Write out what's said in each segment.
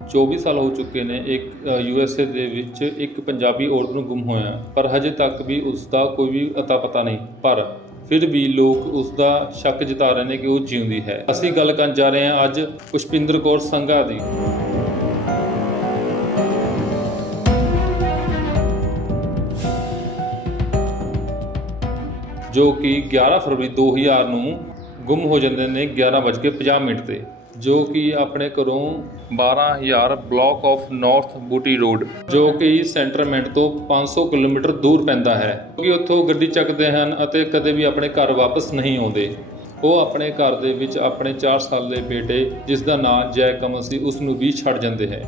24 ਸਾਲ ਹੋ ਚੁੱਕੇ ਨੇ ਇੱਕ ਯੂ ਐਸ ਏ ਦੇ ਵਿੱਚ ਇੱਕ ਪੰਜਾਬੀ ਔਰਤ ਨੂੰ ਗੁੰਮ ਹੋਇਆ, ਪਰ ਹਜੇ ਤੱਕ ਵੀ ਉਸ ਦਾ ਕੋਈ ਵੀ ਅਤਾ ਪਤਾ ਨਹੀਂ। ਪਰ ਫਿਰ ਵੀ ਲੋਕ ਉਸ ਦਾ ਸ਼ੱਕ ਜਤਾ ਰਹੇ ਨੇ ਕਿ ਉਹ ਜਿਉਂਦੀ ਹੈ। ਅਸੀਂ ਗੱਲ ਕਰਨ ਜਾ ਰਹੇ ਹਾਂ ਅੱਜ ਪੁਸ਼ਪਿੰਦਰ ਕੌਰ ਸੰਘਾ ਦੀ। ਜੋ ਕਿ 11 ਫਰਵਰੀ 2000 ਨੂੰ ਗੁੰਮ ਹੋ ਜਾਂਦੇ ਨੇ 11:50 ਮਿੰਟ ਤੇ। ਜੋ ਕਿ ਆਪਣੇ ਘਰੋਂ 12000 ਬਲਾਕ ਆਫ ਨਾਰਥ ਬੂਟੀ ਰੋਡ, ਜੋ ਕਿ ਸੈਂਟਰਮੈਂਟ ਤੋਂ 500 ਕਿਲੋਮੀਟਰ ਦੂਰ ਪੈਂਦਾ ਹੈ। ਕਿਉਂਕਿ ਉੱਥੋਂ ਗੱਡੀ ਚੱਕਦੇ ਹਨ ਅਤੇ ਕਦੇ ਵੀ ਆਪਣੇ ਘਰ ਵਾਪਸ ਨਹੀਂ ਆਉਂਦੇ। ਉਹ ਆਪਣੇ ਘਰ ਦੇ ਵਿੱਚ ਆਪਣੇ 4 ਸਾਲ ਦੇ ਬੇਟੇ, ਜਿਸ ਦਾ ਨਾਮ ਜੈ ਕਮਲ ਸੀ, ਉਸ ਨੂੰ ਵੀ ਛੱਡ ਜਾਂਦੇ ਹੈ।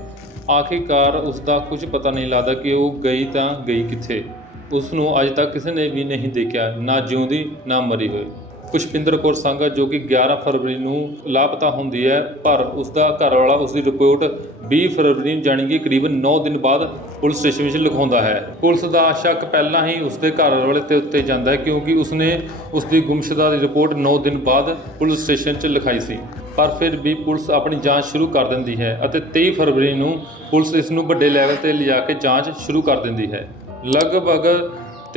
ਆਖਿਰਕਾਰ ਉਸ ਦਾ ਕੁਝ ਪਤਾ ਨਹੀਂ ਲੱਗਦਾ ਕਿ ਉਹ ਗਈ ਤਾਂ ਗਈ ਕਿੱਥੇ। ਉਸ ਨੂੰ ਅੱਜ ਤੱਕ ਕਿਸੇ ਨੇ ਵੀ ਨਹੀਂ ਦੇਖਿਆ, ਨਾ ਜਿਉਂਦੀ, ਨਾ ਮਰੀ ਹੋਈ। ਪੁਸ਼ਪਿੰਦਰ ਕੌਰ ਸੰਘਾ, ਜੋ ਕਿ 11 ਫਰਵਰੀ ਨੂੰ ਲਾਪਤਾ ਹੁੰਦੀ ਹੈ, ਪਰ ਉਸ ਦਾ ਘਰ ਵਾਲਾ ਉਸ ਦੀ ਰਿਪੋਰਟ 20 ਫਰਵਰੀ ਨੂੰ, ਜਾਣੀ ਕਿ ਕਰੀਬਨ 9 ਦਿਨ ਬਾਅਦ ਪੁਲਿਸ ਸਟੇਸ਼ਨ ਵਿੱਚ ਲਿਖਾਉਂਦਾ ਹੈ। ਪੁਲਿਸ ਦਾ ਸ਼ੱਕ ਪਹਿਲਾਂ ਹੀ ਉਸ ਦੇ ਘਰ ਵਾਲੇ ਤੇ ਉੱਤੇ ਜਾਂਦਾ ਹੈ, ਕਿਉਂਕਿ ਉਸਨੇ ਉਸ ਦੀ ਗੁੰਮਸ਼ੁਦਾ ਦੀ ਰਿਪੋਰਟ 9 ਦਿਨ ਬਾਅਦ ਪੁਲਿਸ ਸਟੇਸ਼ਨ 'ਚ ਲਿਖਾਈ ਸੀ। ਪਰ ਫਿਰ ਵੀ ਪੁਲਿਸ ਆਪਣੀ ਜਾਂਚ ਸ਼ੁਰੂ ਕਰ ਦਿੰਦੀ ਹੈ ਅਤੇ 23 ਫਰਵਰੀ ਨੂੰ ਪੁਲਿਸ ਇਸ ਨੂੰ ਵੱਡੇ ਲੈਵਲ ਤੇ ਲਿਜਾ ਕੇ ਜਾਂਚ ਸ਼ੁਰੂ ਕਰ ਦਿੰਦੀ ਹੈ। ਲਗਭਗ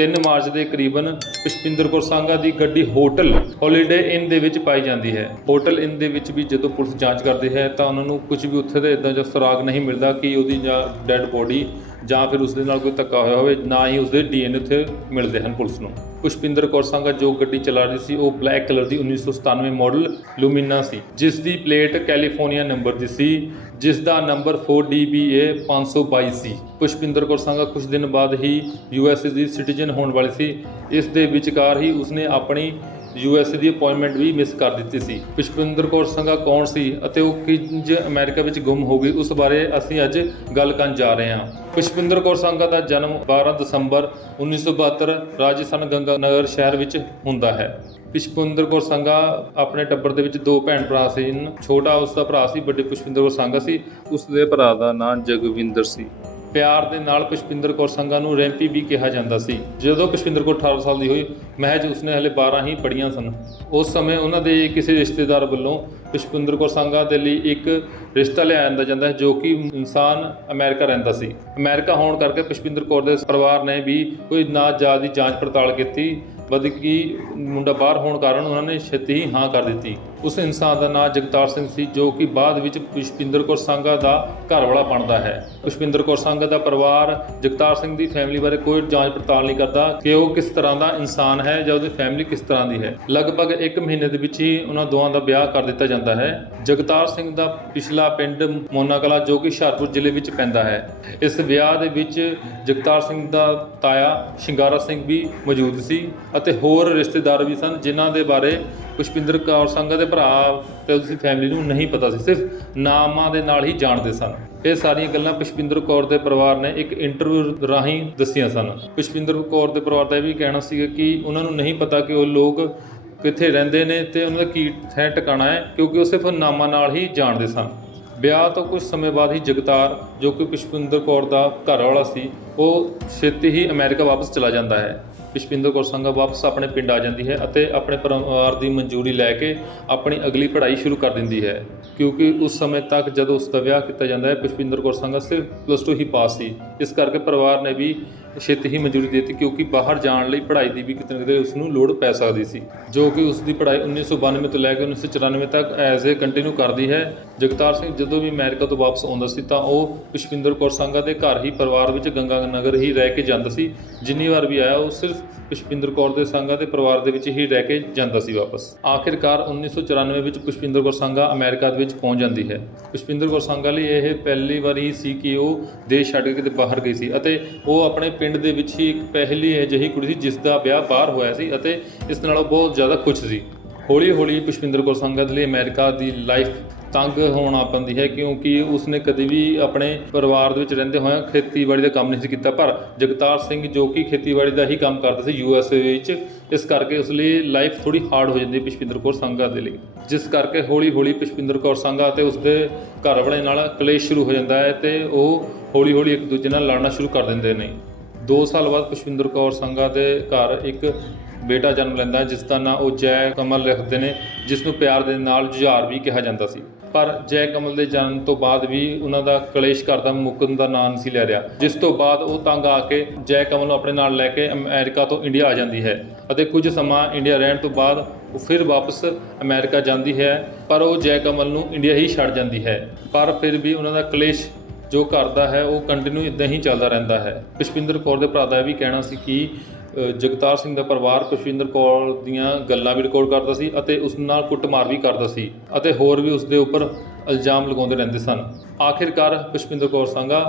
3 ਮਾਰਚ ਦੇ ਕਰੀਬਨ ਪੁਸ਼ਪਿੰਦਰ ਕੌਰ ਸੰਘਾ ਦੀ ਗੱਡੀ ਹੋਟਲ ਹੌਲੀਡੇ ਇਨ ਦੇ ਵਿੱਚ ਪਾਈ ਜਾਂਦੀ ਹੈ। ਹੋਟਲ ਇਨ ਦੇ ਵਿੱਚ ਵੀ ਜਦੋਂ ਪੁਲਿਸ ਜਾਂਚ ਕਰਦੀ ਹੈ ਤਾਂ ਉਹਨਾਂ ਨੂੰ ਕੁਝ ਵੀ ਉੱਥੇ ਦਾ ਇਦਾਂ ਦਾ ਸੁਰਾਗ ਨਹੀਂ ਮਿਲਦਾ ਕਿ ਉਹਦੀ ਜਾਂ ਡੈੱਡ ਬੋਡੀ ਜਾਂ ਫਿਰ ਉਸ ਦੇ ਨਾਲ ਕੋਈ ਧੱਕਾ ਹੋਇਆ ਹੋਵੇ, ਨਾ ਹੀ ਉਸਦੇ ਡੀਐਨਏ ਉੱਥੇ ਮਿਲਦੇ ਹਨ ਪੁਲਿਸ ਨੂੰ। ਪੁਸ਼ਪਿੰਦਰ ਕੌਰ ਸੰਘਾ ਜੋ ਗੱਡੀ ਚਲਾ ਰਹੀ ਸੀ, ਉਹ ਬਲੈਕ ਕਲਰ ਦੀ 1997 ਮਾਡਲ ਲੂਮੀਨਾ ਸੀ। ਜਿਸ ਦੀ ਪਲੇਟ ਕੈਲੀਫੋਰਨੀਆ ਨੰਬਰ ਦੀ ਸੀ, ਜਿਸ ਦਾ ਨੰਬਰ 4DBA 522 ਸੀ ਪੁਸ਼ਪਿੰਦਰ ਕੌਰ ਸੰਘਾ ਕੁਝ ਦਿਨ ਬਾਅਦ ਹੀ ਯੂਐਸਏ ਦੀ ਸਿਟੀਜ਼ਨ ਹੋਣ ਵਾਲੀ ਸੀ। ਇਸ ਦੇ ਵਿਚਕਾਰ ਹੀ ਉਸਨੇ ਆਪਣੀ ਯੂਐਸਏ ਦੀ ਅਪਾਇੰਟਮੈਂਟ ਵੀ ਮਿਸ ਕਰ ਦਿੱਤੀ ਸੀ। ਪੁਸ਼ਪਿੰਦਰ ਕੌਰ ਸੰਘਾ ਕੌਣ ਸੀ ਅਤੇ ਉਹ ਕਿੰਜ ਅਮਰੀਕਾ ਵਿੱਚ ਗੁੰਮ ਹੋ ਗਈ, ਉਸ ਬਾਰੇ ਅਸੀਂ ਅੱਜ ਗੱਲ ਕਰਨ ਜਾ ਰਹੇ ਹਾਂ। ਪੁਸ਼ਪਿੰਦਰ ਕੌਰ ਸੰਘਾ ਦਾ ਜਨਮ 12 ਦਸੰਬਰ 1972 ਰਾਜਸਥਾਨ ਗੰਗਾਨਗਰ ਸ਼ਹਿਰ ਵਿੱਚ ਹੁੰਦਾ ਹੈ। ਪੁਸ਼ਪਿੰਦਰ ਕੌਰ ਸੰਘਾ ਆਪਣੇ ਟੱਬਰ ਦੇ ਵਿੱਚ ਦੋ ਭੈਣ ਭਰਾ ਸੀ ਛੋਟਾ ਉਸ ਦਾ ਭਰਾ ਸੀ, ਵੱਡੇ ਪੁਸ਼ਪਿੰਦਰ ਕੌਰ ਸੰਘਾ ਸੀ। ਉਸ ਦੇ ਭਰਾ ਦਾ ਨਾਮ ਜਗਵਿੰਦਰ ਸੀ। ਪਿਆਰ ਦੇ ਨਾਲ ਪੁਸ਼ਪਿੰਦਰ ਕੌਰ ਸੰਘਾ ਨੂੰ ਰੈਂਪੀ ਵੀ ਕਿਹਾ ਜਾਂਦਾ ਸੀ। ਜਦੋਂ ਪੁਸ਼ਪਿੰਦਰ ਕੌਰ 18 ਸਾਲ ਦੀ ਹੋਈ ਮਹਿਜ ਉਸਨੇ ਹਲੇ 12 ਹੀ ਪੜ੍ਹੀਆਂ ਸਨ। ਉਸ ਸਮੇਂ ਉਹਨਾਂ ਦੇ ਕਿਸੇ ਰਿਸ਼ਤੇਦਾਰ ਵੱਲੋਂ ਪੁਸ਼ਪਿੰਦਰ ਕੌਰ ਸੰਘਾ ਦੇ ਲਈ ਇੱਕ ਰਿਸ਼ਤਾ ਲਿਆਇਆ ਜਾਂਦਾ ਜਾਂਦਾ ਹੈ, ਜੋ ਕਿ ਇਨਸਾਨ ਅਮਰੀਕਾ ਰਹਿੰਦਾ ਸੀ। ਅਮਰੀਕਾ ਹੋਣ ਕਰਕੇ ਪੁਸ਼ਪਿੰਦਰ ਕੌਰ ਦੇ ਪਰਿਵਾਰ ਨੇ ਵੀ ਕੋਈ ਨਾ ਜਾਤ ਦੀ ਜਾਂਚ ਪੜਤਾਲ ਕੀਤੀ, ਬਦਕਿ ਮੁੰਡਾ ਬਾਹਰ ਹੋਣ ਕਾਰਨ ਉਹਨਾਂ ਨੇ ਛੇਤੀ ਹੀ ਹਾਂ ਕਰ ਦਿੱਤੀ। ਉਸ ਇਨਸਾਨ ਦਾ ਨਾਮ ਜਗਤਾਰ ਸਿੰਘ ਸੀ, ਜੋ ਕਿ ਬਾਅਦ ਵਿੱਚ ਪੁਸ਼ਪਿੰਦਰ ਕੌਰ ਸੰਘਾ ਦਾ ਘਰ ਵਾਲਾ ਬਣਦਾ ਹੈ। ਪੁਸ਼ਪਿੰਦਰ ਕੌਰ ਸੰਘਾ ਦਾ ਪਰਿਵਾਰ ਜਗਤਾਰ ਸਿੰਘ ਦੀ ਫੈਮਿਲੀ ਬਾਰੇ ਕੋਈ ਜਾਂਚ ਪੜਤਾਲ ਨਹੀਂ ਕਰਦਾ ਕਿ ਉਹ ਕਿਸ ਤਰ੍ਹਾਂ ਦਾ ਇਨਸਾਨ ਹੈ। ਜਾਂ ਉਹਦੀ ਫੈਮਿਲੀ ਕਿਸ ਤਰ੍ਹਾਂ ਦੀ ਹੈ। ਲਗਭਗ 1 ਮਹੀਨੇ ਦੇ ਵਿੱਚ ਹੀ ਉਹਨਾਂ ਦੋਵਾਂ ਦਾ ਵਿਆਹ ਕਰ ਦਿੱਤਾ ਜਾਂਦਾ ਹੈ। ਜਗਤਾਰ ਸਿੰਘ ਦਾ ਪਿਛਲਾ ਪਿੰਡ ਮੋਨਾ ਕਲਾ ਜੋ ਕਿ ਹੁਸ਼ਿਆਰਪੁਰ ਜ਼ਿਲ੍ਹੇ ਵਿੱਚ ਪੈਂਦਾ ਹੈ। ਇਸ ਵਿਆਹ ਦੇ ਵਿੱਚ ਜਗਤਾਰ ਸਿੰਘ ਦਾ ਤਾਇਆ ਸ਼ਿੰਗਾਰਾ ਸਿੰਘ ਵੀ ਮੌਜੂਦ ਸੀ ਅਤੇ ਹੋਰ ਰਿਸ਼ਤੇਦਾਰ ਵੀ ਸਨ ਜਿਨ੍ਹਾਂ ਦੇ ਬਾਰੇ ਪੁਸ਼ਪਿੰਦਰ ਕੌਰ ਸੰਘਾ ਦੇ ਭਰਾ ਤੇ ਉਸਦੀ ਫੈਮਿਲੀ ਨੂੰ ਨਹੀਂ ਪਤਾ ਸੀ, ਸਿਰਫ ਨਾਮਾਂ ਦੇ ਨਾਲ ਹੀ ਜਾਣਦੇ ਸਨ। ਇਹ ਸਾਰੀਆਂ ਗੱਲਾਂ ਪੁਸ਼ਪਿੰਦਰ ਕੌਰ ਦੇ ਪਰਿਵਾਰ ਨੇ ਇੱਕ ਇੰਟਰਵਿਊ ਰਾਹੀਂ ਦੱਸੀਆਂ ਸਨ। ਪੁਸ਼ਪਿੰਦਰ ਕੌਰ ਦੇ ਪਰਿਵਾਰ ਦਾ ਇਹ ਵੀ ਕਹਿਣਾ ਸੀਗਾ ਕਿ ਉਹਨਾਂ ਨੂੰ ਨਹੀਂ ਪਤਾ ਕਿ ਉਹ ਲੋਕ ਕਿੱਥੇ ਰਹਿੰਦੇ ਨੇ ਤੇ ਉਹਨਾਂ ਦਾ ਕੀ ਹੈ ਟਿਕਾਣਾ ਹੈ, ਕਿਉਂਕਿ ਉਹ ਸਿਰਫ ਨਾਮਾਂ ਨਾਲ ਹੀ ਜਾਣਦੇ ਸਨ। ਵਿਆਹ ਤੋਂ ਕੁਝ ਸਮੇਂ ਬਾਅਦ ਹੀ ਜਗਤਾਰ, ਜੋ ਕਿ ਪੁਸ਼ਪਿੰਦਰ ਕੌਰ ਦਾ ਘਰ ਵਾਲਾ ਸੀ, ਉਹ ਛੇਤੀ ਹੀ ਅਮਰੀਕਾ ਵਾਪਸ ਚਲਾ ਜਾਂਦਾ ਹੈ। ਪੁਸ਼ਪਿੰਦਰ ਕੌਰ ਸੰਘਾ ਵਾਪਸ ਆਪਣੇ ਪਿੰਡ ਆ ਜਾਂਦੀ ਹੈ ਅਤੇ ਆਪਣੇ ਪਰਿਵਾਰ ਦੀ ਮਨਜ਼ੂਰੀ ਲੈ ਕੇ ਆਪਣੀ ਅਗਲੀ ਪੜ੍ਹਾਈ ਸ਼ੁਰੂ ਕਰ ਦਿੰਦੀ ਹੈ। ਕਿਉਂਕਿ ਉਸ ਸਮੇਂ ਤੱਕ ਜਦੋਂ ਉਸ ਦਾ ਵਿਆਹ ਕੀਤਾ ਜਾਂਦਾ ਹੈ, ਪੁਸ਼ਪਿੰਦਰ ਕੌਰ ਸੰਘਾ ਸਿਰਫ ਪਲੱਸ 2 ਹੀ ਪਾਸ ਸੀ। ਇਸ ਕਰਕੇ ਪਰਿਵਾਰ ਨੇ ਵੀ ਛੇਤੀ ਹੀ ਮਨਜ਼ੂਰੀ ਦੇ ਦਿੱਤੀ, ਕਿਉਂਕਿ ਬਾਹਰ ਜਾਣ ਲਈ ਪੜ੍ਹਾਈ ਦੀ ਵੀ ਕਿਤੇ ਨਾ ਕਿਤੇ ਉਸ ਨੂੰ ਲੋੜ ਪੈ ਸਕਦੀ ਸੀ, ਜੋ ਕਿ ਉਸ ਦੀ ਪੜ੍ਹਾਈ 1992 ਤੋਂ ਲੈ ਕੇ 1994 ਤੱਕ ਐਜ਼ ਏ ਕੰਟੀਨਿਊ ਕਰਦੀ ਹੈ। ਜਗਤਾਰ ਸਿੰਘ ਜਦੋਂ ਵੀ ਅਮਰੀਕਾ ਤੋਂ ਵਾਪਸ ਆਉਂਦਾ ਸੀ ਤਾਂ ਉਹ ਪੁਸ਼ਪਿੰਦਰ ਕੌਰ ਸੰਘਾ ਦੇ ਘਰ ਹੀ ਪਰਿਵਾਰ ਵਿੱਚ ਗੰਗਾ ਨਗਰ ਹੀ ਰਹਿ ਕੇ ਜਾਂਦਾ ਸੀ। ਜਿੰਨੀ ਵਾਰ ਵੀ ਆਇਆ, ਉਹ ਸਿਰਫ ਪੁਸ਼ਪਿੰਦਰ ਕੌਰ ਦੇ ਸੰਘਾ ਦੇ ਪਰਿਵਾਰ ਦੇ ਵਿੱਚ ਹੀ ਰਹਿ ਕੇ ਜਾਂਦਾ ਸੀ ਵਾਪਸ। ਆਖਿਰਕਾਰ 1994 ਵਿੱਚ ਪੁਸ਼ਪਿੰਦਰ ਕੌਰ ਸੰਘਾ ਅਮਰੀਕਾ ਦੇ ਵਿੱਚ ਪਹੁੰਚ ਜਾਂਦੀ ਹੈ। ਪੁਸ਼ਪਿੰਦਰ ਕੌਰ ਸੰਘਾ ਲਈ ਇਹ ਪਹਿਲੀ ਵਾਰੀ ਸੀ ਕਿ ਉਹ ਦੇਸ਼ ਛੱਡ ਕੇ ਕਿਤੇ ਬਾਹਰ ਗਈ ਸੀ ਅਤੇ ਉਹ ਆਪਣੇ ਪਿੰਡ ਦੇ ਵਿੱਚ ਹੀ ਇੱਕ ਪਹਿਲੀ ਅਜਿਹੀ ਕੁੜੀ ਸੀ ਜਿਸ ਦਾ ਵਿਆਹ ਬਾਹਰ ਹੋਇਆ ਸੀ ਅਤੇ ਇਸ ਨਾਲ ਉਹ ਬਹੁਤ ਜ਼ਿਆਦਾ ਖੁਸ਼ ਸੀ। ਹੌਲੀ ਹੌਲੀ ਪੁਸ਼ਪਿੰਦਰ ਕੌਰ ਸੰਗਤ ਦੇ ਲਈ ਅਮਰੀਕਾ ਦੀ ਲਾਈਫ ਤੰਗ ਹੋਣਾ ਪੈਂਦੀ ਹੈ, ਕਿਉਂਕਿ ਉਸਨੇ ਕਦੇ ਵੀ ਆਪਣੇ ਪਰਿਵਾਰ ਦੇ ਵਿੱਚ ਰਹਿੰਦੇ ਹੋਇਆ ਖੇਤੀਬਾੜੀ ਦਾ ਕੰਮ ਨਹੀਂ ਸੀ ਕੀਤਾ। ਪਰ ਜਗਤਾਰ ਸਿੰਘ ਜੋ ਕਿ ਖੇਤੀਬਾੜੀ ਦਾ ਹੀ ਕੰਮ ਕਰਦਾ ਸੀ ਯੂ ਐਸ ਏ ਵਿੱਚ, ਇਸ ਕਰਕੇ ਉਸ ਲਈ ਲਾਈਫ ਥੋੜੀ ਹਾਰਡ ਹੋ ਜਾਂਦੀ ਹੈ ਪੁਸ਼ਪਿੰਦਰ ਕੌਰ ਸੰਘਾ ਦੇ ਲਈ। ਜਿਸ ਕਰਕੇ ਹੌਲੀ ਹੌਲੀ ਪੁਸ਼ਪਿੰਦਰ ਕੌਰ ਸੰਘਾ ਅਤੇ ਉਸਦੇ ਘਰ ਵਾਲੇ ਨਾਲ ਕਲੇਸ਼ ਸ਼ੁਰੂ ਹੋ ਜਾਂਦਾ ਹੈ ਤੇ ਉਹ ਹੌਲੀ ਹੌਲੀ ਇੱਕ ਦੂਜੇ ਨਾਲ ਲੜਨਾ ਸ਼ੁਰੂ ਕਰ ਦਿੰਦੇ ਨੇ। 2 ਸਾਲ ਬਾਅਦ ਪੁਸ਼ਪਿੰਦਰ ਕੌਰ ਸੰਘਾ ਦੇ ਘਰ ਇੱਕ ਬੇਟਾ ਜਨਮ ਲੈਂਦਾ ਹੈ, ਜਿਸ ਦਾ ਨਾਂ ਉਹ ਜੈ ਕਮਲ ਰੱਖਦੇ ਨੇ, ਜਿਸ ਨੂੰ ਪਿਆਰ ਦੇ ਨਾਲ ਜੁਝਾਰ ਵੀ ਕਿਹਾ ਜਾਂਦਾ ਸੀ। ਪਰ ਜੈ ਕਮਲ ਦੇ ਜਨਮ ਤੋਂ ਬਾਅਦ ਵੀ ਉਹਨਾਂ ਦਾ ਕਲੇਸ਼ ਕਰਦਾ ਮੁਕਨ ਦਾ ਨਾਂ ਨਹੀਂ ਸੀ ਲੈ ਰਿਹਾ। ਜਿਸ ਤੋਂ ਬਾਅਦ ਉਹ ਤੰਗ ਆ ਕੇ ਜੈ ਕਮਲ ਨੂੰ ਆਪਣੇ ਨਾਲ ਲੈ ਕੇ ਅਮਰੀਕਾ ਤੋਂ ਇੰਡੀਆ ਆ ਜਾਂਦੀ ਹੈ ਅਤੇ ਕੁਝ ਸਮਾਂ ਇੰਡੀਆ ਰਹਿਣ ਤੋਂ ਬਾਅਦ ਉਹ ਫਿਰ ਵਾਪਸ ਅਮਰੀਕਾ ਜਾਂਦੀ ਹੈ, ਪਰ ਉਹ ਜੈ ਕਮਲ ਨੂੰ ਇੰਡੀਆ ਹੀ ਛੱਡ ਜਾਂਦੀ ਹੈ। ਪਰ ਫਿਰ ਵੀ ਉਹਨਾਂ ਦਾ ਕਲੇਸ਼ ਜੋ ਘਰ ਦਾ ਹੈ, ਉਹ ਕੰਟੀਨਿਊ ਇਦਾਂ ਹੀ ਚੱਲਦਾ ਰਹਿੰਦਾ ਹੈ। ਪੁਸ਼ਪਿੰਦਰ ਕੌਰ ਦੇ ਭਰਾ ਦਾ ਇਹ ਵੀ ਕਹਿਣਾ ਸੀ ਕਿ ਜਗਤਾਰ ਸਿੰਘ ਦਾ ਪਰਿਵਾਰ ਪੁਸ਼ਪਿੰਦਰ ਕੌਰ ਦੀਆਂ ਗੱਲਾਂ ਵੀ ਰਿਕਾਰਡ ਕਰਦਾ ਸੀ ਅਤੇ ਉਸ ਨਾਲ ਕੁੱਟਮਾਰ ਵੀ ਕਰਦਾ ਸੀ ਅਤੇ ਹੋਰ ਵੀ ਉਸ ਦੇ ਉੱਪਰ ਇਲਜ਼ਾਮ ਲਗਾਉਂਦੇ ਰਹਿੰਦੇ ਸਨ। ਆਖਿਰਕਾਰ ਪੁਸ਼ਪਿੰਦਰ ਕੌਰ ਸੰਘਾ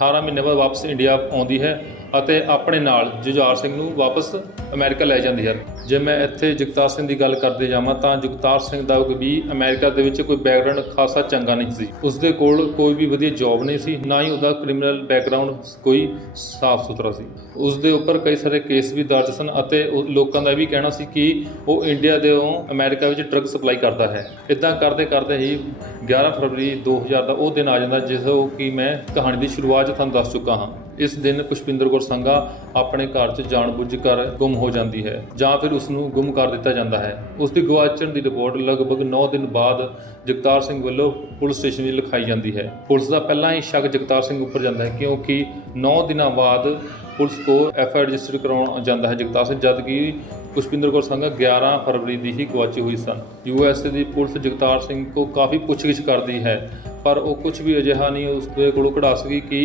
18 ਮਹੀਨੇ ਬਾਅਦ ਵਾਪਸ ਇੰਡੀਆ ਆਉਂਦੀ ਹੈ। ਅਤੇ ਆਪਣੇ ਨਾਲ ਜੁਝਾਰ ਸਿੰਘ ਨੂੰ ਵਾਪਸ ਅਮਰੀਕਾ ਲੈ ਜਾਂਦੀ ਹੈ। ਜੇ ਮੈਂ ਇੱਥੇ ਜਗਤਾਰ ਸਿੰਘ ਦੀ ਗੱਲ ਕਰਦੇ ਜਾਵਾਂ ਤਾਂ ਜਗਤਾਰ ਸਿੰਘ ਦਾ ਵੀ ਅਮਰੀਕਾ ਦੇ ਵਿੱਚ ਕੋਈ ਬੈਕਗ੍ਰਾਉਂਡ ਖਾਸਾ ਚੰਗਾ ਨਹੀਂ ਸੀ। ਉਸ ਦੇ ਕੋਲ ਕੋਈ ਵੀ ਵਧੀਆ ਜੌਬ ਨਹੀਂ ਸੀ, ਨਾ ਹੀ ਉਹਦਾ ਕ੍ਰਿਮੀਨਲ ਬੈਕਗ੍ਰਾਉਂਡ ਕੋਈ ਸਾਫ਼ ਸੁਥਰਾ ਸੀ। ਉਸ ਦੇ ਉੱਪਰ ਕਈ ਸਾਰੇ ਕੇਸ ਵੀ ਦਰਜ ਸਨ ਅਤੇ ਉਹ ਲੋਕਾਂ ਦਾ ਇਹ ਵੀ ਕਹਿਣਾ ਸੀ ਕਿ ਉਹ ਇੰਡੀਆ ਦੇ ਅਮਰੀਕਾ ਵਿੱਚ ਡਰੱਗ ਸਪਲਾਈ ਕਰਦਾ ਹੈ। ਇਦਾਂ ਕਰਦੇ ਕਰਦੇ ਹੀ 11 ਫਰਵਰੀ 2000 ਦਾ ਉਹ ਦਿਨ ਆ ਜਾਂਦਾ, ਜਿਸ ਉਹ ਕਿ ਮੈਂ ਕਹਾਣੀ ਦੀ ਸ਼ੁਰੂਆਤ ਤੁਹਾਨੂੰ ਦੱਸ ਚੁੱਕਾ ਹਾਂ। ਇਸ ਦਿਨ ਪੁਸ਼ਪਿੰਦਰ ਕੌਰ ਸੰਘਾ ਆਪਣੇ ਘਰ 'ਚ ਜਾਣਬੁੱਝ ਕਰ ਗੁੰਮ ਹੋ ਜਾਂਦੀ ਹੈ ਜਾਂ ਫਿਰ ਉਸ ਨੂੰ ਗੁੰਮ ਕਰ ਦਿੱਤਾ ਜਾਂਦਾ ਹੈ। ਉਸ ਦੀ ਗਵਾਚਣ ਦੀ ਰਿਪੋਰਟ ਲਗਭਗ 9 ਦਿਨ ਬਾਅਦ ਜਗਤਾਰ ਸਿੰਘ ਵੱਲੋਂ ਪੁਲਿਸ ਸਟੇਸ਼ਨ ਵਿੱਚ ਲਿਖਾਈ ਜਾਂਦੀ ਹੈ। ਪੁਲਿਸ ਦਾ ਪਹਿਲਾਂ ਹੀ ਸ਼ੱਕ ਜਗਤਾਰ ਸਿੰਘ ਉੱਪਰ ਜਾਂਦਾ ਹੈ ਕਿਉਂਕਿ 9 ਦਿਨਾਂ ਬਾਅਦ ਪੁਲਿਸ ਕੋ ਐਫ ਆਈ ਰਜਿਸਟਰ ਕਰਾਉਣ ਜਾਂਦਾ ਹੈ ਜਗਤਾਰ ਸਿੰਘ ਜਦ ਕਿ ਪੁਸ਼ਪਿੰਦਰ ਕੌਰ ਸੰਘਾ 11 ਫਰਵਰੀ ਦੀ ਹੀ ਗਵਾਚੀ ਹੋਈ ਸਨ। ਯੂ ਐਸ ਏ ਦੀ ਪੁਲਿਸ ਜਗਤਾਰ ਸਿੰਘ ਕੋ ਕਾਫੀ ਪੁੱਛਗਿੱਛ ਕਰਦੀ ਹੈ, ਪਰ ਉਹ ਕੁਝ ਵੀ ਅਜਿਹਾ ਨਹੀਂ ਉਸ ਦੇ ਕੋਲੋਂ ਕਢਾ ਸਕੀ ਕਿ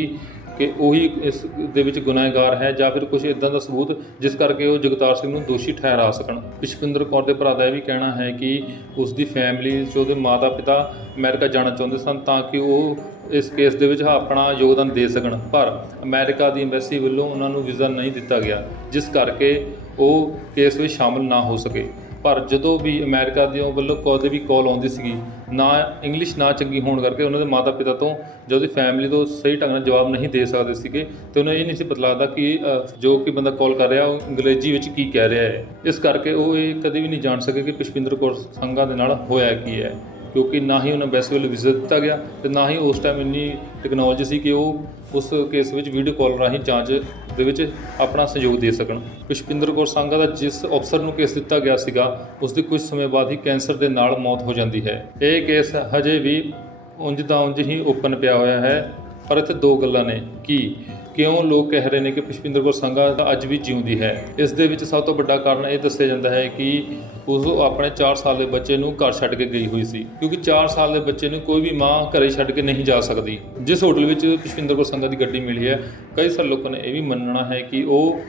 ਕਿ ਉਹੀ ਇਸ ਦੇ ਵਿੱਚ ਗੁਨਾਹਗਾਰ ਹੈ ਜਾਂ ਫਿਰ ਕੁਝ ਇਦਾਂ ਦਾ ਸਬੂਤ ਜਿਸ ਕਰਕੇ ਉਹ ਜਗਤਾਰ ਸਿੰਘ ਨੂੰ ਦੋਸ਼ੀ ਠਹਿਰਾ ਸਕਣ। ਪੁਸ਼ਪਿੰਦਰ ਕੌਰ ਦੇ ਭਰਾ ਦਾ ਇਹ ਵੀ ਕਹਿਣਾ ਹੈ ਕਿ ਉਸ ਦੀ ਫੈਮਿਲੀ ਜੋ ਉਹਦੇ ਮਾਤਾ-ਪਿਤਾ ਅਮਰੀਕਾ ਜਾਣਾ ਚਾਹੁੰਦੇ ਸਨ ਤਾਂ ਕਿ ਉਹ ਇਸ ਕੇਸ ਦੇ ਵਿੱਚ ਆਪਣਾ ਯੋਗਦਾਨ ਦੇ ਸਕਣ। ਪਰ ਅਮਰੀਕਾ ਦੀ ਐਮਬੈਸੀ ਵੱਲੋਂ ਉਹਨਾਂ ਨੂੰ ਵੀਜ਼ਾ ਨਹੀਂ ਦਿੱਤਾ ਗਿਆ, ਜਿਸ ਕਰਕੇ ਉਹ ਕੇਸ ਵਿੱਚ ਸ਼ਾਮਲ ਨਾ ਹੋ ਸਕੇ। ਪਰ ਜਦੋਂ ਵੀ ਅਮਰੀਕਾ ਦੇ ਵੱਲੋਂ ਕਦੇ ਵੀ ਕਾਲ ਆਉਂਦੀ ਸੀਗੀ, ਨਾ ਇੰਗਲਿਸ਼ ਨਾ ਚੰਗੀ ਹੋਣ ਕਰਕੇ ਉਹਨਾਂ ਦੇ ਮਾਤਾ-ਪਿਤਾ ਤੋਂ ਜਾਂ ਉਹਦੀ ਫੈਮਿਲੀ ਤੋਂ ਸਹੀ ਢੰਗ ਨਾਲ ਜਵਾਬ ਨਹੀਂ ਦੇ ਸਕਦੇ ਸੀਗੇ, ਤੇ ਉਹਨਾਂ ਇਹ ਨਹੀਂ ਸੀ ਪਤਾ ਲੱਗਦਾ ਕਿ ਜੋ ਕਿ ਬੰਦਾ ਕਾਲ ਕਰ ਰਿਹਾ, ਉਹ ਅੰਗਰੇਜ਼ੀ ਵਿੱਚ ਕੀ ਕਹਿ ਰਿਹਾ ਹੈ। ਇਸ ਕਰਕੇ ਉਹ ਇਹ ਕਦੇ ਵੀ ਨਹੀਂ ਜਾਣ ਸਕੇ ਕਿ ਪੁਸ਼ਪਿੰਦਰ ਕੌਰ ਸੰਘਾ ਦੇ ਨਾਲ ਹੋਇਆ ਕੀ ਹੈ। ਕਿਉਂਕਿ ਨਾ ਹੀ ਉਹਨਾਂ ਬੈਸ ਵੱਲੋਂ ਵਿਜ਼ਿਟ ਦਿੱਤਾ ਗਿਆ ਤੇ ਨਾ ਹੀ ਉਸ ਟਾਈਮ ਇੰਨੀ ਟੈਕਨੋਲੋਜੀ ਸੀ ਕਿ ਉਹ ਉਸ ਕੇਸ ਵਿੱਚ ਵੀਡੀਓ ਕਾਲ ਰਾਹੀਂ ਜਾਂਚ ਦੇ ਵਿੱਚ ਆਪਣਾ ਸਹਿਯੋਗ ਦੇ ਸਕਣ। ਪੁਸ਼ਪਿੰਦਰ ਕੌਰ ਸੰਘਾ ਦਾ ਜਿਸ ਅਫਸਰ ਨੂੰ ਕੇਸ ਦਿੱਤਾ ਗਿਆ ਸੀਗਾ ਉਸ ਦੀ ਕੁਝ ਸਮੇਂ ਬਾਅਦ ਹੀ ਕੈਂਸਰ ਦੇ ਨਾਲ ਮੌਤ ਹੋ ਜਾਂਦੀ ਹੈ। ਇਹ ਕੇਸ ਹਜੇ ਵੀ ਉਂਝ ਦਾ ਉਂਝ ਹੀ ਓਪਨ ਪਿਆ ਹੋਇਆ ਹੈ, ਪਰ ਇੱਥੇ ਦੋ ਗੱਲਾਂ ਨੇ। ਕਿ? ਕਿਉਂ ਲੋਕ ਕਹਿ ਰਹੇ ਨੇ ਕਿ ਪੁਸ਼ਪਿੰਦਰ ਕੌਰ ਸੰਘਾ ਤਾਂ ਅੱਜ ਵੀ ਜਿਉਂਦੀ ਹੈ? ਇਸ ਦੇ ਵਿੱਚ ਸਭ ਤੋਂ ਵੱਡਾ ਕਾਰਨ ਇਹ ਦੱਸਿਆ ਜਾਂਦਾ ਹੈ ਕਿ ਉਸ ਆਪਣੇ 4 ਸਾਲ ਦੇ ਬੱਚੇ ਨੂੰ ਘਰ ਛੱਡ ਕੇ ਗਈ ਹੋਈ ਸੀ। ਕਿਉਂਕਿ 4 ਸਾਲ ਦੇ ਬੱਚੇ ਨੂੰ ਕੋਈ ਵੀ ਮਾਂ ਘਰੇ ਛੱਡ ਕੇ ਨਹੀਂ ਜਾ ਸਕਦੀ। ਜਿਸ ਹੋਟਲ ਵਿੱਚ ਪੁਸ਼ਪਿੰਦਰ ਕੌਰ ਸੰਘਾ ਦੀ ਗੱਡੀ ਮਿਲੀ ਹੈ, ਕਈ ਸਾਰੇ ਲੋਕਾਂ ਨੇ ਇਹ ਵੀ ਮੰਨਣਾ ਹੈ ਕਿ ਉਹ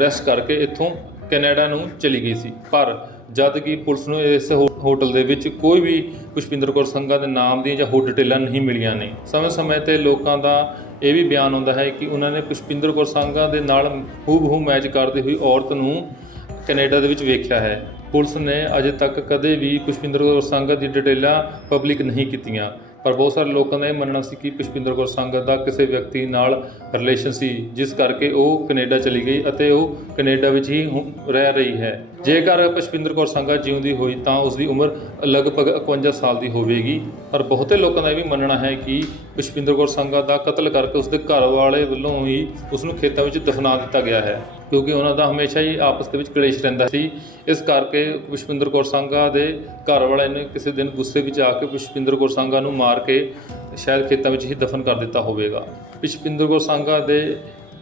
ਰੈਸਟ ਕਰਕੇ ਇੱਥੋਂ ਕੈਨੇਡਾ ਨੂੰ ਚਲੀ ਗਈ ਸੀ। ਪਰ ਜਦ ਕਿ ਪੁਲਿਸ ਨੂੰ ਇਸ ਹੋ- ਹੋਟਲ ਦੇ ਵਿੱਚ ਕੋਈ ਵੀ ਪੁਸ਼ਪਿੰਦਰ ਕੌਰ ਸੰਘਾ ਦੇ ਨਾਮ ਦੀਆਂ ਜਾਂ ਹੋਰ ਡਿਟੇਲਾਂ ਨਹੀਂ ਮਿਲੀਆਂ ਨੇ। ਸਮੇਂ-ਸਮੇਂ ਤੇ ਲੋਕਾਂ ਦਾ ਇਹ ਵੀ ਬਿਆਨ ਆਉਂਦਾ ਹੈ ਕਿ ਉਹਨਾਂ ਨੇ ਪੁਸ਼ਪਿੰਦਰ ਕੌਰ ਸੰਘਾ ਦੇ ਨਾਲ ਹੂਬਹੂ ਮੈਚ ਕਰਦੀ ਹੋਈ ਔਰਤ ਨੂੰ ਕੈਨੇਡਾ ਦੇ ਵਿੱਚ ਵੇਖਿਆ ਹੈ। ਪੁਲਿਸ ਨੇ ਅਜੇ ਤੱਕ ਕਦੇ ਵੀ ਪੁਸ਼ਪਿੰਦਰ ਕੌਰ ਸੰਘਾ ਦੀ ਡਿਟੇਲਾਂ ਪਬਲਿਕ ਨਹੀਂ ਕੀਤੀਆਂ। ਪਰ ਬਹੁਤ ਸਾਰੇ ਲੋਕਾਂ ਦਾ ਇਹ ਮੰਨਣਾ ਸੀ ਕਿ ਪੁਸ਼ਪਿੰਦਰ ਕੌਰ ਸੰਗਤ ਦਾ ਕਿਸੇ ਵਿਅਕਤੀ ਨਾਲ ਰਿਲੇਸ਼ਨ ਸੀ, ਜਿਸ ਕਰਕੇ ਉਹ ਕੈਨੇਡਾ ਚਲੀ ਗਈ ਅਤੇ ਉਹ ਕੈਨੇਡਾ ਵਿੱਚ ਹੀ ਹੁ- ਰਹਿ ਰਹੀ ਹੈ। ਜੇਕਰ ਪੁਸ਼ਪਿੰਦਰ ਕੌਰ ਸੰਘਾ ਜਿਉਂਦੀ ਹੋਈ ਤਾਂ ਉਸ ਦੀ ਉਮਰ ਲਗਭਗ 51 ਸਾਲ ਦੀ ਹੋਵੇਗੀ। ਪਰ ਬਹੁਤੇ ਲੋਕਾਂ ਦਾ ਇਹ ਵੀ ਮੰਨਣਾ ਹੈ ਕਿ ਪੁਸ਼ਪਿੰਦਰ ਕੌਰ ਸੰਘਾ ਦਾ ਕਤਲ ਕਰਕੇ ਉਸ ਦੇ ਘਰ ਵਾਲੇ ਵੱਲੋਂ ਹੀ ਉਸ ਨੂੰ ਖੇਤਾਂ ਵਿੱਚ ਦਫਨਾ ਦਿੱਤਾ ਗਿਆ ਹੈ। ਕਿਉਂਕਿ ਉਹਨਾਂ ਦਾ ਹਮੇਸ਼ਾ ਹੀ ਆਪਸ ਦੇ ਵਿੱਚ ਕਲੇਸ਼ ਰਹਿੰਦਾ ਸੀ। ਇਸ ਕਰਕੇ ਪੁਸ਼ਪਿੰਦਰ ਕੌਰ ਸੰਘਾ ਦੇ ਘਰ ਵਾਲੇ ਨੇ ਕਿਸੇ ਦਿਨ ਗੁੱਸੇ ਵਿੱਚ ਆ ਕੇ ਪੁਸ਼ਪਿੰਦਰ ਕੌਰ ਸੰਘਾ ਨੂੰ ਮਾਰ ਕੇ ਸ਼ਾਇਦ ਖੇਤਾਂ ਵਿੱਚ ਹੀ ਦਫਨ ਕਰ ਦਿੱਤਾ ਹੋਵੇਗਾ। ਪੁਸ਼ਪਿੰਦਰ ਕੌਰ ਸੰਘਾ ਦੇ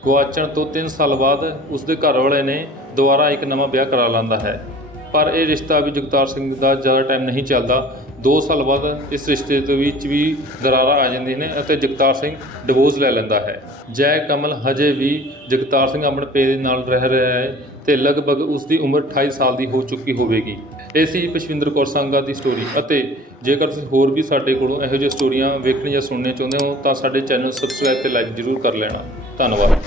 ਗਵਾਚਣ ਤੋਂ 3 ਸਾਲ ਬਾਅਦ ਉਸ ਦੇ ਘਰ ਵਾਲੇ ਨੇ ਦੁਬਾਰਾ ਇੱਕ ਨਵਾਂ ਵਿਆਹ ਕਰਾ ਲੈਂਦਾ ਹੈ। ਪਰ ਇਹ ਰਿਸ਼ਤਾ ਵੀ ਜਗਤਾਰ ਸਿੰਘ ਦਾ ਜ਼ਿਆਦਾ ਟਾਈਮ ਨਹੀਂ ਚੱਲਦਾ। 2 ਸਾਲ ਬਾਅਦ ਇਸ ਰਿਸ਼ਤੇ ਦੇ ਵਿੱਚ ਵੀ ਦਰਾਰਾਂ ਆ ਜਾਂਦੀਆਂ ਨੇ ਅਤੇ ਜਗਤਾਰ ਸਿੰਘ ਡਿਵੋਰਸ ਲੈ ਲੈਂਦਾ ਹੈ। ਜੈ ਕਮਲ ਹਜੇ ਵੀ ਜਗਤਾਰ ਸਿੰਘ ਆਪਣੇ ਪੇ ਦੇ ਨਾਲ ਰਹਿ ਰਿਹਾ ਹੈ ਤੇ ਲਗਭਗ ਉਸ ਦੀ ਉਮਰ 28 ਸਾਲ ਦੀ ਹੋ ਚੁੱਕੀ ਹੋਵੇਗੀ। ਇਹ ਸੀ ਪਸ਼ਵਿੰਦਰ ਕੌਰ ਸੰਘਾ ਦੀ ਸਟੋਰੀ ਅਤੇ ਜੇਕਰ ਤੁਸੀਂ ਹੋਰ ਵੀ ਸਾਡੇ ਕੋਲੋਂ ਇਹੋ ਜਿਹੀਆਂ ਸਟੋਰੀਆਂ ਵੇਖਣੀਆਂ ਜਾਂ ਸੁਣਨੀਆਂ ਚਾਹੁੰਦੇ ਹੋ ਤਾਂ ਸਾਡੇ ਚੈਨਲ ਸਬਸਕ੍ਰਾਈਬ ਤੇ ਲਾਈਕ ਜ਼ਰੂਰ ਕਰ ਲੈਣਾ। ਧੰਨਵਾਦ।